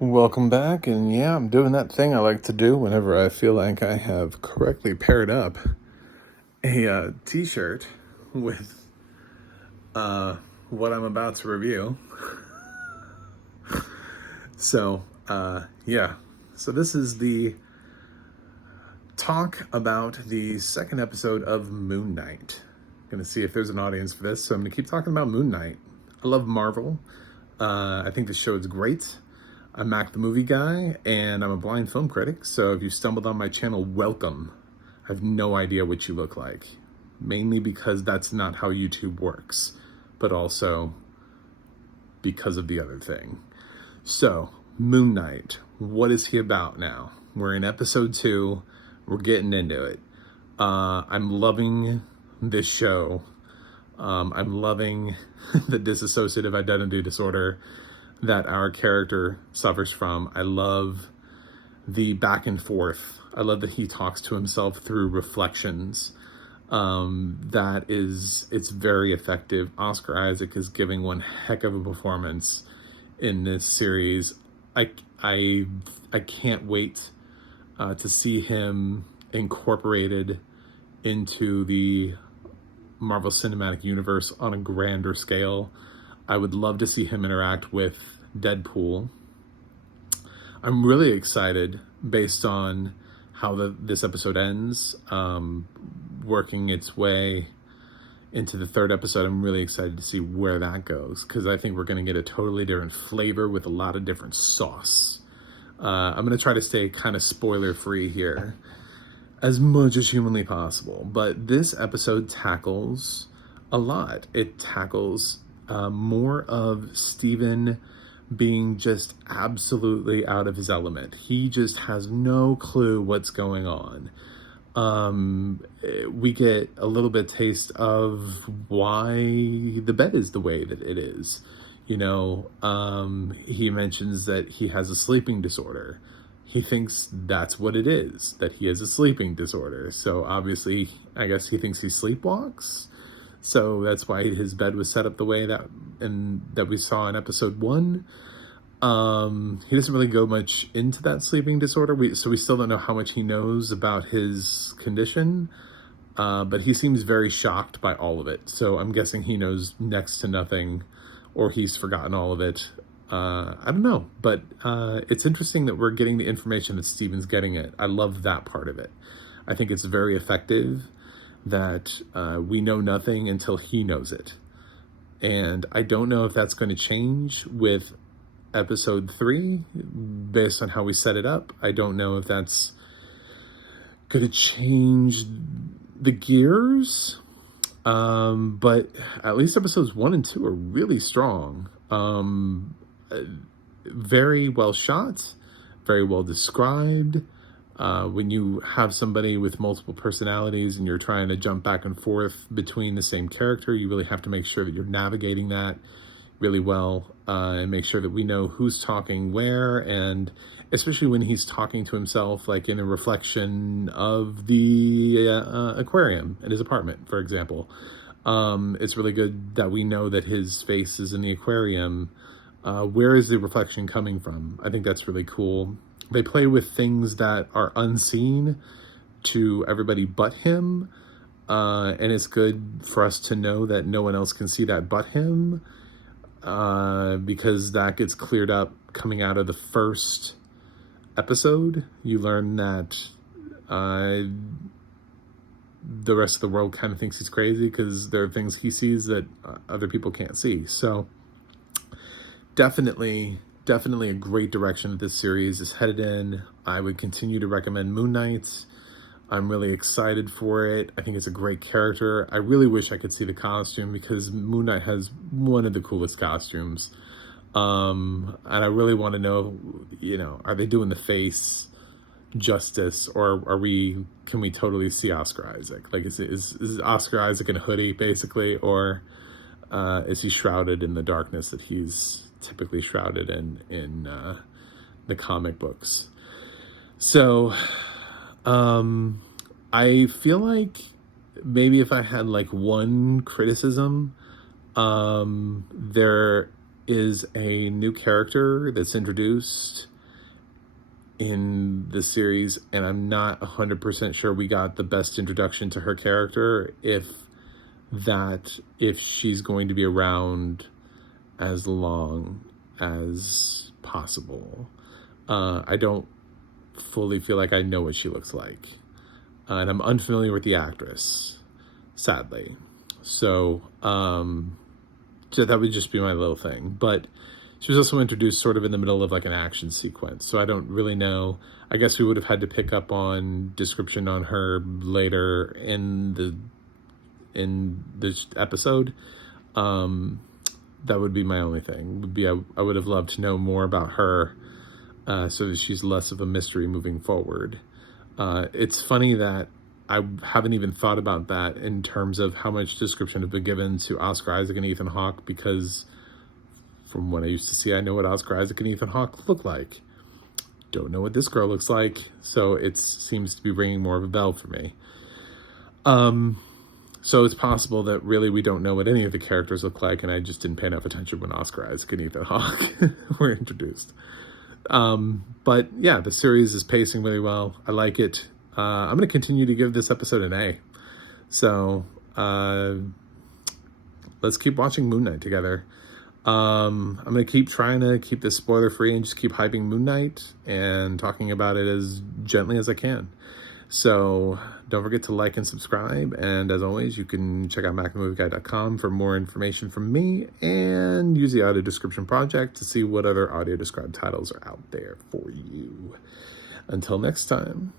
Welcome back, and yeah, I'm doing that thing I like to do whenever I feel like I have correctly paired up a t-shirt with what I'm about to review. So, yeah. So this is the talk about the second episode of Moon Knight. Gonna see if there's an audience for this, so I'm gonna keep talking about Moon Knight. I love Marvel. I think the show is great. I'm Mac the Movie Guy, and I'm a blind film critic, so if you stumbled on my channel, welcome. I have no idea what you look like, mainly because that's not how YouTube works, but also because of the other thing. So, Moon Knight, what is he about now? We're in episode 2, we're getting into it. I'm loving this show. I'm loving the dissociative identity disorder that our character suffers from. I love the back and forth. I love that he talks to himself through reflections. It's very effective. Oscar Isaac is giving one heck of a performance in this series. I can't wait to see him incorporated into the Marvel Cinematic Universe on a grander scale. I would love to see him interact with Deadpool. I'm really excited based on how this episode ends, working its way into the third episode. I'm really excited to see where that goes, because I think we're going to get a totally different flavor with a lot of different sauce. I'm going to try to stay kind of spoiler-free here as much as humanly possible, but this episode tackles a lot. It tackles more of Steven being just absolutely out of his element. He just has no clue what's going on. We get a little bit taste of why the bed is the way that it is. You know, he mentions that he has a sleeping disorder. He thinks that's what it is, that he has a sleeping disorder. So obviously, I guess he thinks he sleepwalks. So that's why his bed was set up the way that we saw in episode 1. He doesn't really go much into that sleeping disorder, so we still don't know how much he knows about his condition, but he seems very shocked by all of it. So I'm guessing he knows next to nothing, or he's forgotten all of it. I don't know, but it's interesting that we're getting the information that Steven's getting it. I love that part of it. I think it's very effective that we know nothing until he knows it. And I don't know if that's going to change with episode 3 based on how we set it up. I don't know if that's going to change the gears, but at least episodes 1 and 2 are really strong. Very well shot, very well described. When you have somebody with multiple personalities and you're trying to jump back and forth between the same character, you really have to make sure that you're navigating that really well, and make sure that we know who's talking where, and especially when he's talking to himself, like in a reflection of the aquarium in his apartment, for example. It's really good that we know that his face is in the aquarium. Where is the reflection coming from? I think that's really cool. They play with things that are unseen to everybody but him, and it's good for us to know that no one else can see that but him, because that gets cleared up coming out of the first episode. You learn that the rest of the world kind of thinks he's crazy because there are things he sees that other people can't see. So definitely a great direction that this series is headed in. I would continue to recommend Moon Knight. I'm really excited for it. I think it's a great character. I really wish I could see the costume, because Moon Knight has one of the coolest costumes. And I really want to know, are they doing the face justice, or can we totally see Oscar Isaac? Like, is Oscar Isaac in a hoodie, basically, or is he shrouded in the darkness that he's typically shrouded in the comic books? So I feel like maybe if I had like one criticism, there is a new character that's introduced in the series, and I'm not 100% sure we got the best introduction to her character, if she's going to be around as long as possible. I don't fully feel like I know what she looks like. And I'm unfamiliar with the actress, sadly. So that would just be my little thing. But she was also introduced sort of in the middle of like an action sequence. So I don't really know. I guess we would have had to pick up on description on her later in this episode. That would be my only thing. I would have loved to know more about her, so that she's less of a mystery moving forward. It's funny that I haven't even thought about that in terms of how much description has been given to Oscar Isaac and Ethan Hawke, because from what I used to see, I know what Oscar Isaac and Ethan Hawke look like. Don't know what this girl looks like, so it seems to be ringing more of a bell for me. So it's possible that really we don't know what any of the characters look like, and I just didn't pay enough attention when Oscar Isaac and Ethan Hawke were introduced. But yeah, the series is pacing really well. I like it. I'm going to continue to give this episode an A. So let's keep watching Moon Knight together. I'm going to keep trying to keep this spoiler free and just keep hyping Moon Knight and talking about it as gently as I can. So don't forget to like and subscribe. And as always, you can check out MacMovieGuy.com for more information from me, and use the audio description project to see what other audio described titles are out there for you. Until next time.